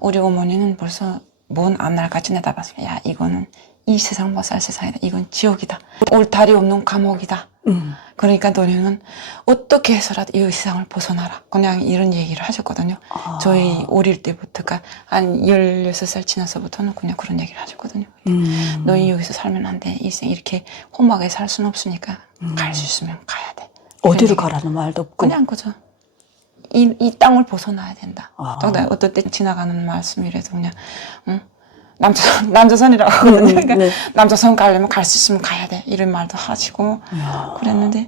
우리 어머니는 벌써 먼 앞날까지 내다봤어요. 야, 이거는 이 세상 못 살 세상이다. 이건 지옥이다. 울타리 없는 감옥이다. 그러니까 너네는 어떻게 해서라도 이 세상을 벗어나라. 그냥 이런 얘기를 하셨거든요. 저희 어릴 때부터, 그러니까 한 16살 지나서부터는 그냥 그런 얘기를 하셨거든요. 너희 여기서 살면 안 돼. 일생 이렇게 험하게 살 수는 없으니까 갈 수 있으면 가야 돼. 어디로 가라는 말도 없고. 그냥 그죠. 이 땅을 벗어나야 된다. 어떨 때 지나가는 말씀이라도 그냥, 응? 남조선이라고 하거든요. 그러니까 네. 남조선 가려면 갈 수 있으면 가야 돼. 이런 말도 하시고 그랬는데.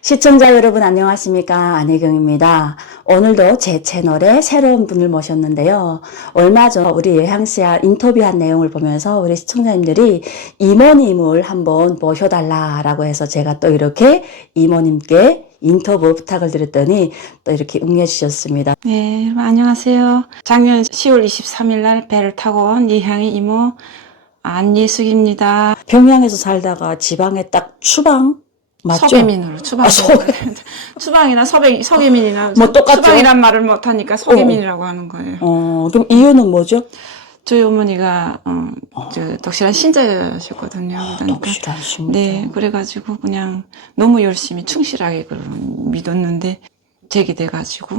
시청자 여러분 안녕하십니까, 안혜경입니다. 오늘도 제 채널에 새로운 분을 모셨는데요. 얼마 전 우리 예향씨와 인터뷰한 내용을 보면서 우리 시청자님들이 이모님을 한번 모셔달라라고 해서 제가 또 이렇게 이모님께 인터뷰 부탁을 드렸더니 또 이렇게 응해주셨습니다. 네, 안녕하세요. 작년 10월 23일 날 배를 타고 온 예향의 이모 안예숙입니다. 평양에서 살다가 지방에 딱 추방 맞죠? 서계민으로 추방. 추방이나 서계민이나 뭐 똑같죠? 추방이란 말을 못하니까 서계민이라고 하는 거예요. 그럼 이유는 뭐죠? 저희 어머니가 저 덕실한 신자셨거든요. 그러니까, 덕실한 신자. 네, 그래가지고 그냥 너무 열심히 충실하게 그걸 믿었는데 제기돼가지고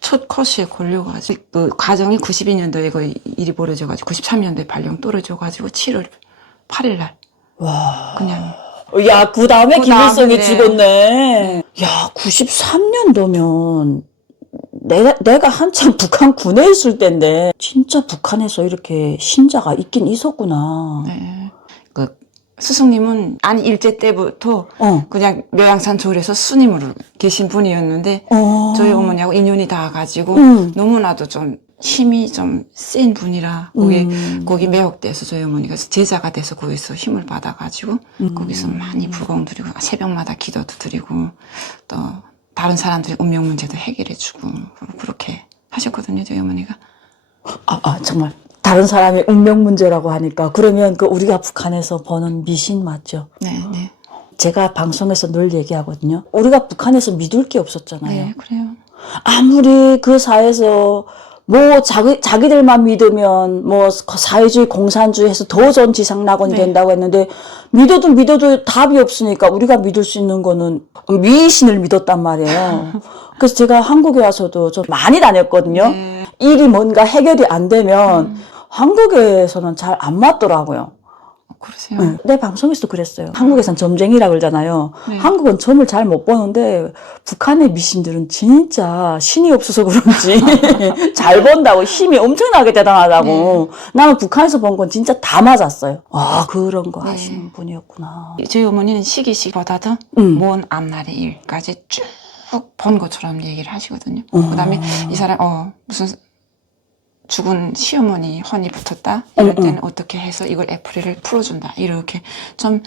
첫 커스에 걸려가지고 그 과정이 92년도에 그 일이 벌어져가지고 93년도에 발령 떨어져가지고 7월 8일 날 와. 그냥. 야, 그 다음에 김일성이 네. 죽었네. 야, 93년도면 내가 한참 북한 군에 있을 때인데 진짜 북한에서 이렇게 신자가 있긴 있었구나. 네. 그 스승님은 안 일제 때부터 그냥 묘양산 절에서 스님으로 계신 분이었는데 저희 어머니하고 인연이 닿아가지고 너무나도 좀 힘이 좀 센 분이라 거기 매혹돼서 저희 어머니가 제자가 돼서 거기서 힘을 받아가지고 거기서 많이 불공 드리고 새벽마다 기도도 드리고 또 다른 사람들의 운명 문제도 해결해주고 그렇게 하셨거든요, 저희 어머니가. 정말 다른 사람의 운명 문제라고 하니까 그러면 그 우리가 북한에서 보는 미신 맞죠? 네, 네. 제가 방송에서 늘 얘기하거든요. 우리가 북한에서 믿을 게 없었잖아요. 네, 그래요. 아무리 그 사회에서 뭐 자기들만 믿으면 뭐 사회주의 공산주의 해서 더 좋은 지상 낙원이 된다고 했는데 믿어도 답이 없으니까 우리가 믿을 수 있는 거는 미신을 믿었단 말이에요. 그래서 제가 한국에 와서도 좀 많이 다녔거든요. 일이 뭔가 해결이 안 되면 한국에서는 잘 안 맞더라고요. 그러세요? 내 방송에서도 그랬어요. 한국에선 점쟁이라 그러잖아요. 한국은 점을 잘 못 보는데 북한의 미신들은 진짜 신이 없어서 그런지 잘 본다고 힘이 엄청나게 대단하다고. 나는 북한에서 본 건 진짜 다 맞았어요. 그런 거 하시는 분이었구나. 저희 어머니는 시기보다도 먼 앞날의 일까지 쭉 본 것처럼 얘기를 하시거든요. 그다음에 이 사람 무슨 죽은 시어머니 혼이 붙었다 이럴 때는 어떻게 해서 이걸 애프리를 풀어준다 이렇게 좀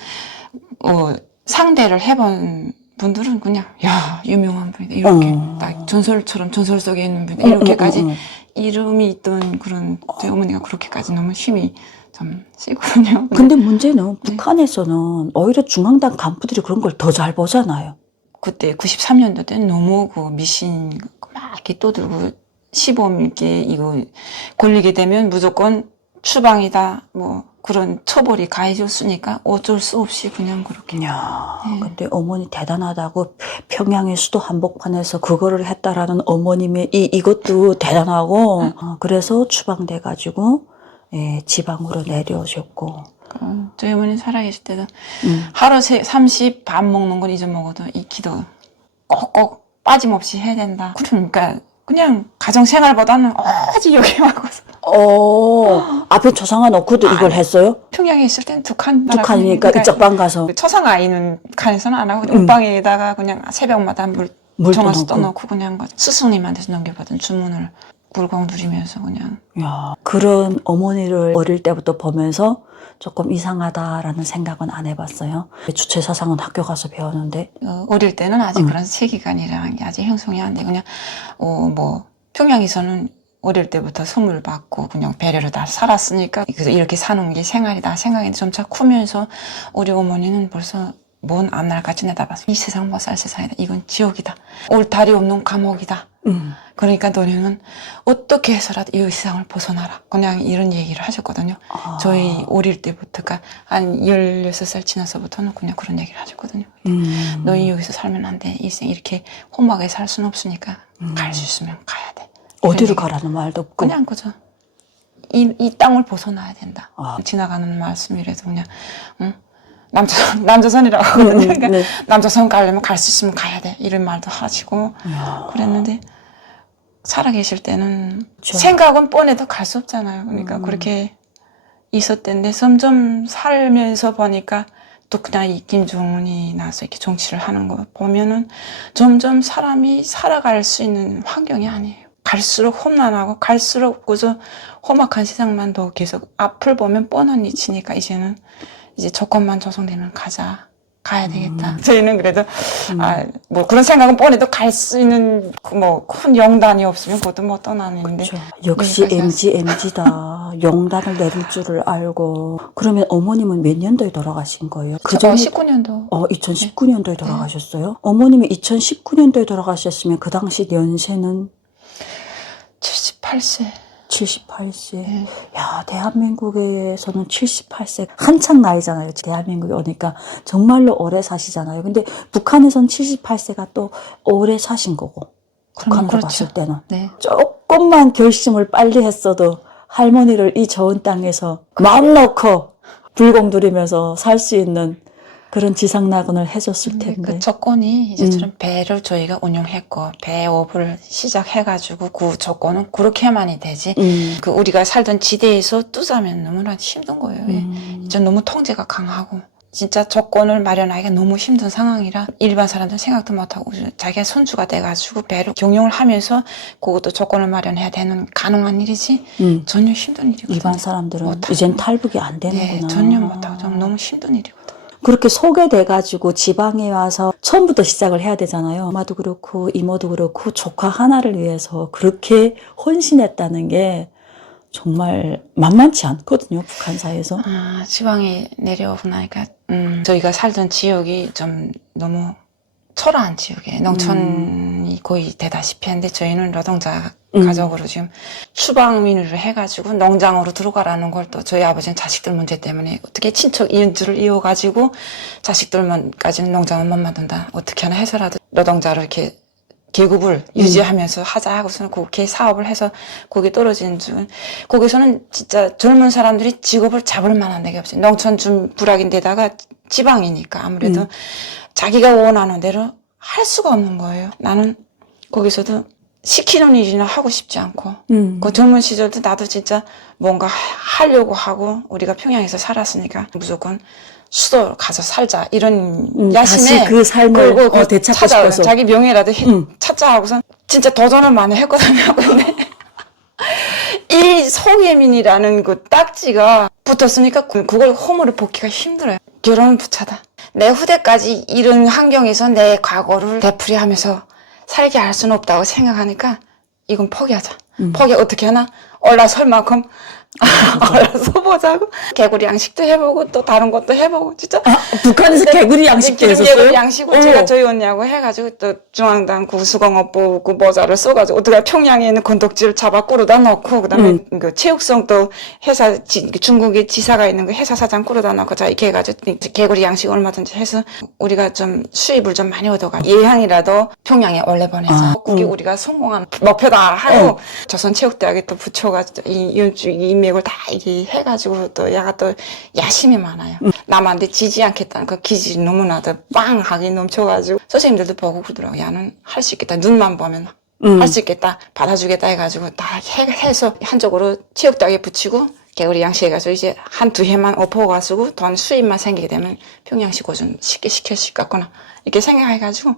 상대를 해본 분들은 그냥 야 유명한 분이다 이렇게 딱 전설처럼 전설 속에 있는 분이다 이렇게까지 이름이 있던 그런 저희 어머니가 그렇게까지 너무 힘이 좀 세거든요. 근데 문제는 북한에서는 오히려 중앙당 간부들이 그런 걸 더 잘 보잖아요. 그때 93년도 때는 너무 그 미신 막 이렇게 떠들고 시범 이렇게 이거 걸리게 되면 무조건 추방이다 뭐 그런 처벌이 가해졌으니까 어쩔 수 없이 그냥 그렇게. 근데 어머니 대단하다고 평양의 수도 한복판에서 그거를 했다라는 어머님의 이것도 대단하고 그래서 추방돼가지고 지방으로 내려오셨고. 저희 어머니 살아계실 때도 하루 30 밥 먹는 건 잊어먹어도 이 기도 꼭꼭 빠짐없이 해야 된다. 그러니까 그냥 가정생활보다는 아주 여기하고서. 앞에 초상화 놓고도 이걸 했어요? 평양에 있을 땐 두 칸. 그러니까 이쪽 방 가서. 초상화 있는 칸에서는 안 하고 옷방에다가 그냥 새벽마다 물 정화수 떠놓고 그냥 스승님한테서 넘겨받은 주문을 불공 드리면서 그냥. 그런 어머니를 어릴 때부터 보면서 조금 이상하다라는 생각은 안 해봤어요. 주체사상은 학교 가서 배웠는데. 어릴 때는 아직 그런 세계관이라는 게 아직 형성이 안 돼. 그냥, 뭐, 평양에서는 어릴 때부터 선물 받고 그냥 배려를 다 살았으니까 그래서 이렇게 사는 게 생활이다 생각했는데 점차 크면서 우리 어머니는 벌써 먼 앞날까지 내다봤어요. 이 세상 못 살 세상이다. 이건 지옥이다. 울타리 없는 감옥이다. 그러니까 노령은 어떻게 해서라도 이 세상을 벗어나라. 그냥 이런 얘기를 하셨거든요. 저희 어릴 때부터가 한 16살 지나서부터는 그냥 그런 얘기를 하셨거든요. 너희 여기서 살면 안 돼. 일생 이렇게 험하게 살 수는 없으니까 갈 수 있으면 가야 돼. 어디로 가라는 말도 없고. 그냥 그죠. 이 땅을 벗어나야 된다. 지나가는 말씀이라도 그냥 남조선이라고 하거든요. 그러니까 네. 남조선 가려면 갈 수 있으면 가야 돼. 이런 말도 하시고 그랬는데 살아계실 때는 생각은 뻔해도 갈 수 없잖아요. 그러니까 그렇게 있었던데 점점 살면서 보니까 또 그냥 이 김종은이 나서 이렇게 정치를 하는 거 보면은 점점 사람이 살아갈 수 있는 환경이 아니에요. 갈수록 험난하고 갈수록 그저 험악한 세상만 더 계속 앞을 보면 뻔한 이치니까 이제는 이제 조건만 조성되면 가야 되겠다. 저희는 그래도 뭐 그런 생각은 뻔해도 갈 수 있는 뭐 큰 영단이 없으면 그것도 못 떠나는데. 그렇죠. 역시 MG다. 영단을 내릴 줄을 알고. 그러면 어머님은 몇 년도에 돌아가신 거예요? 그 전에 19년도. 2019년도에 돌아가셨어요? 어머님이 2019년도에 돌아가셨으면 그 당시 연세는 78세. 78세. 네. 야, 대한민국에서는 78세. 한창 나이잖아요. 대한민국에 오니까. 정말로 오래 사시잖아요. 근데 북한에선 78세가 또 오래 사신 거고. 북한으로 그렇죠. 봤을 때는. 네. 조금만 결심을 빨리 했어도 할머니를 이 좋은 땅에서 마음 놓고 불공 들이면서 살 수 있는 그런 지상낙원을 해줬을 텐데. 그 조건이 이제처럼 배를 저희가 운영했고 배업을 시작해가지고 그 조건은 그렇게만이 되지. 그 우리가 살던 지대에서 뚜자면 너무나 힘든 거예요. 이제 너무 통제가 강하고 진짜 조건을 마련하기가 너무 힘든 상황이라 일반 사람들은 생각도 못하고 자기가 선주가 돼가지고 배를 경영을 하면서 그것도 조건을 마련해야 되는 가능한 일이지 전혀 힘든 일이거든요. 일반 사람들은 못하고. 이젠 탈북이 안 되는구나. 네, 전혀 못하고 좀 너무 힘든 일이거든요. 그렇게 소개돼가지고 지방에 와서 처음부터 시작을 해야 되잖아요. 엄마도 그렇고 이모도 그렇고 조카 하나를 위해서 그렇게 헌신했다는 게 정말 만만치 않거든요. 북한사에서. 지방에 내려오고 나니까 저희가 살던 지역이 좀 너무 초라한 지역이에요. 농촌이 거의 되다시피 했는데 저희는 노동자 가족으로 지금 추방민으로 해가지고 농장으로 들어가라는 걸 또 저희 아버지는 자식들 문제 때문에 어떻게 친척 이은주를 이어가지고 자식들만까지는 농장을 못 만든다. 어떻게 하나 해서라도 노동자로 이렇게 계급을 유지하면서 하자 하고서는 그렇게 사업을 해서 거기 떨어진 줄 거기서는 진짜 젊은 사람들이 직업을 잡을 만한 데가 없어요. 농촌 좀 부락인데다가 지방이니까 아무래도 자기가 원하는 대로 할 수가 없는 거예요. 나는 거기서도 시키는 일이나 하고 싶지 않고 그 젊은 시절도 나도 진짜 뭔가 하려고 하고 우리가 평양에서 살았으니까 무조건 수도 가서 살자 이런 야심에 다시 그 삶을 되찾고 싶어서 자기 명예라도 찾자 하고서 진짜 도전을 많이 했거든요. 근데 이 소예민이라는 그 딱지가 붙었으니까 그걸 홈으로 복귀가 힘들어요. 결혼은 부차다. 내 후대까지 이런 환경에서 내 과거를 되풀이하면서 살게 할 수는 없다고 생각하니까 이건 포기하자. 포기 어떻게 하나? 올라설 만큼 올라서 보자고. 개구리 양식도 해보고 또 다른 것도 해보고 진짜. 북한에서 개구리 양식도 했었어요? 개구리 양식을 제가 저희 언니하고 해가지고 또 중앙당 구수공업 뽑고 모자를 써가지고 어떻게 평양에 있는 건덕지를 잡아 꾸려다 놓고 그다음에 그 체육성 또 회사 중국에 지사가 있는 그 회사 사장 꾸려다 놓고 자 이렇게 해가지고 개구리 양식 얼마든지 해서 우리가 좀 수입을 좀 많이 얻어가 예향이라도 평양에 올려 보내자. 그게 우리가 성공한 목표다 하고 조선체육대학에 또 붙여가지고 이 인맥을 다 이렇게 해가지고 또 얘가 또 야심이 많아요. 남한테 지지 않겠다는 그 기질이 너무나도 빵하게 넘쳐가지고 선생님들도 보고 그러더라고요. 야는 할 수 있겠다. 눈만 보면 할 수 있겠다. 받아주겠다 해가지고 다 해서 한쪽으로 체육대학에 붙이고 개구리 양식 해가지고 이제 한두 해만 엎어가지고 돈 수입만 생기게 되면 평양시 고좀 쉽게 시킬 수 있겠구나 이렇게 생각해가지고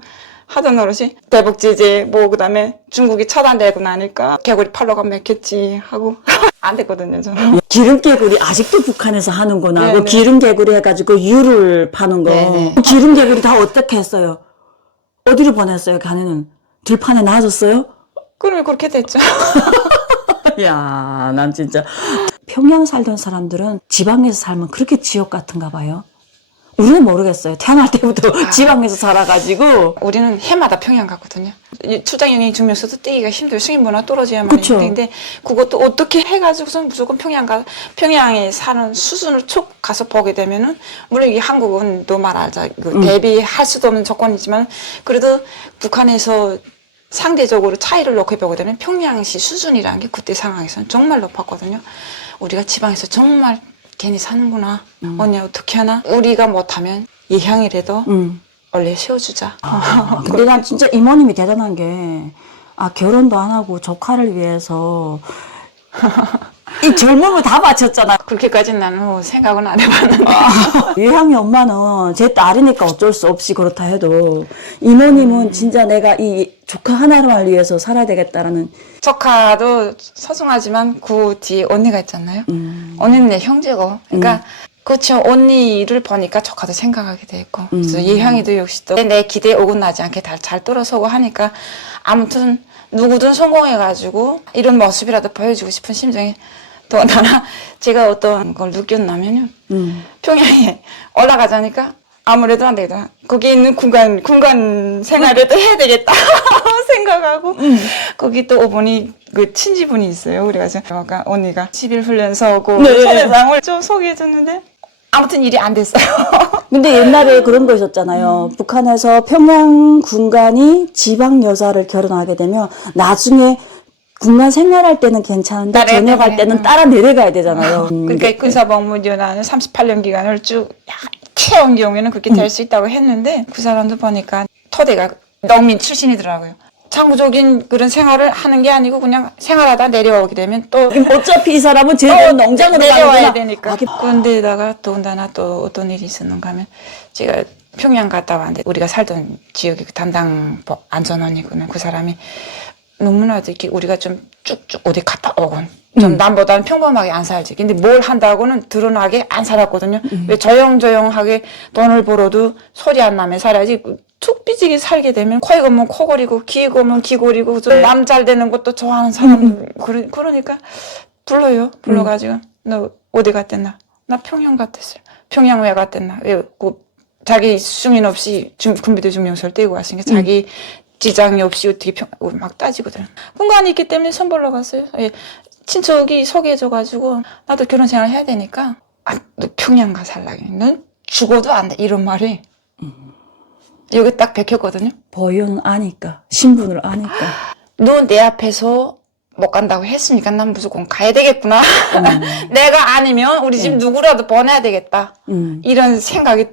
하던 노릇이 대북제재 뭐 그다음에 중국이 차단되고 나니까 개구리 팔러 가면 맺겠지 하고 안 됐거든요 저는. 기름개구리 아직도 북한에서 하는구나. 네네. 그 기름개구리 해가지고 유를 파는 거. 네네. 그 기름개구리 다 어떻게 했어요? 어디로 보냈어요? 가네는 들판에 놔줬어요? 그러면 그렇게 됐죠. 야, 난 진짜 평양 살던 사람들은 지방에서 살면 그렇게 지옥 같은가 봐요. 우리는 모르겠어요. 태어날 때부터 지방에서 살아가지고. 우리는 해마다 평양 갔거든요. 출장연예인 증명서도 떼기가 힘들어요. 승인번호가 떨어져야만 그쵸. 힘든데 그것도 어떻게 해가지고선 무조건 평양에 사는 수순을 쭉 가서 보게 되면은 물론 이게 한국은 너 말 알자 대비할 수도 없는 조건이지만 그래도 북한에서 상대적으로 차이를 놓고 보게 되면 평양시 수준이라는 게 그때 상황에서는 정말 높았거든요. 우리가 지방에서 정말 괜히 사는구나. 언니 어떻게 하나? 우리가 못하면 예향이라도 원래 세워주자. 근데 난 진짜 이모님이 대단한 게, 결혼도 안 하고 조카를 위해서 이 젊음을 다 바쳤잖아. 그렇게까지는 나는 뭐 생각은 안 해봤는데. 예향이 엄마는 제 딸이니까 어쩔 수 없이 그렇다 해도 이모님은 진짜 내가 이 조카 하나를 위해서 살아야 되겠다라는. 조카도 소중하지만 그 뒤에 언니가 있잖아요. 언니는 내 형제고. 그러니까 그렇죠. 언니를 보니까 조카도 생각하게 되고. 그래서 예향이도 역시 또 내 기대에 어긋나지 않게 잘 돌아서고 하니까 아무튼 누구든 성공해가지고 이런 모습이라도 보여주고 싶은 심정이 또 나나 제가 어떤 걸 느꼈냐면요. 평양에 올라가자니까 아무래도 안 되겠다. 거기 있는 군간 생활에도 해야 되겠다 생각하고 거기 또 어머니 그 친지분이 있어요. 그래가지고 아까 언니가 10일 훈련소고 소대장을 좀 소개해줬는데 아무튼 일이 안 됐어요. 근데 옛날에 그런 거 있었잖아요. 북한에서 평양 군관이 지방 여자를 결혼하게 되면 나중에 군관 생활할 때는 괜찮은데 전역할 때는 따라 내려가야 되잖아요. 그러니까 군사복무연하는 38년 기간을 쭉 채운 경우에는 그렇게 될 수 있다고 했는데 그 사람도 보니까 토대가 농민 출신이더라고요. 장구적인 그런 생활을 하는 게 아니고 그냥 생활하다 내려오게 되면 또 어차피 이 사람은 제대로 농장으로 내려와야 가는구나. 되니까. 그런데다가 더군다나 또 어떤 일이 있었는가 하면 제가 평양 갔다 왔는데 우리가 살던 지역이 그 담당 안전원이거든요. 그 사람이 너무나도 이렇게 우리가 좀 쭉쭉 어디 갔다 오곤 좀 남보다는 평범하게 안 살지. 근데 뭘 한다고는 드러나게 안 살았거든요. 왜 조용조용하게 돈을 벌어도 소리 안 나면 살아야지. 툭 삐지게 살게 되면 코에 고면 코골이고 귀에 고면 귀골이고 남 잘 되는 것도 좋아하는 사람 그러니까 불러가지고 너 어디 갔댔나? 나 평양 갔댔어요. 평양 왜 갔댔나? 왜 자기 승인 없이 군비대 증명서를 떼고 왔으니까 자기 지장이 없이 어떻게 막 따지거든. 군관이 있기 때문에 선 보러 갔어요. 예. 친척이 소개해줘가지고 나도 결혼 생활 해야 되니까 너 평양 가 살라게. 넌 죽어도 안 돼. 이런 말이 여기 딱 베꼈거든요. 보유는 아니까, 신분을 아니까. 너 내 앞에서 못 간다고 했으니까 난 무조건 가야 되겠구나. 내가 아니면 우리 집 누구라도 보내야 되겠다. 이런 생각이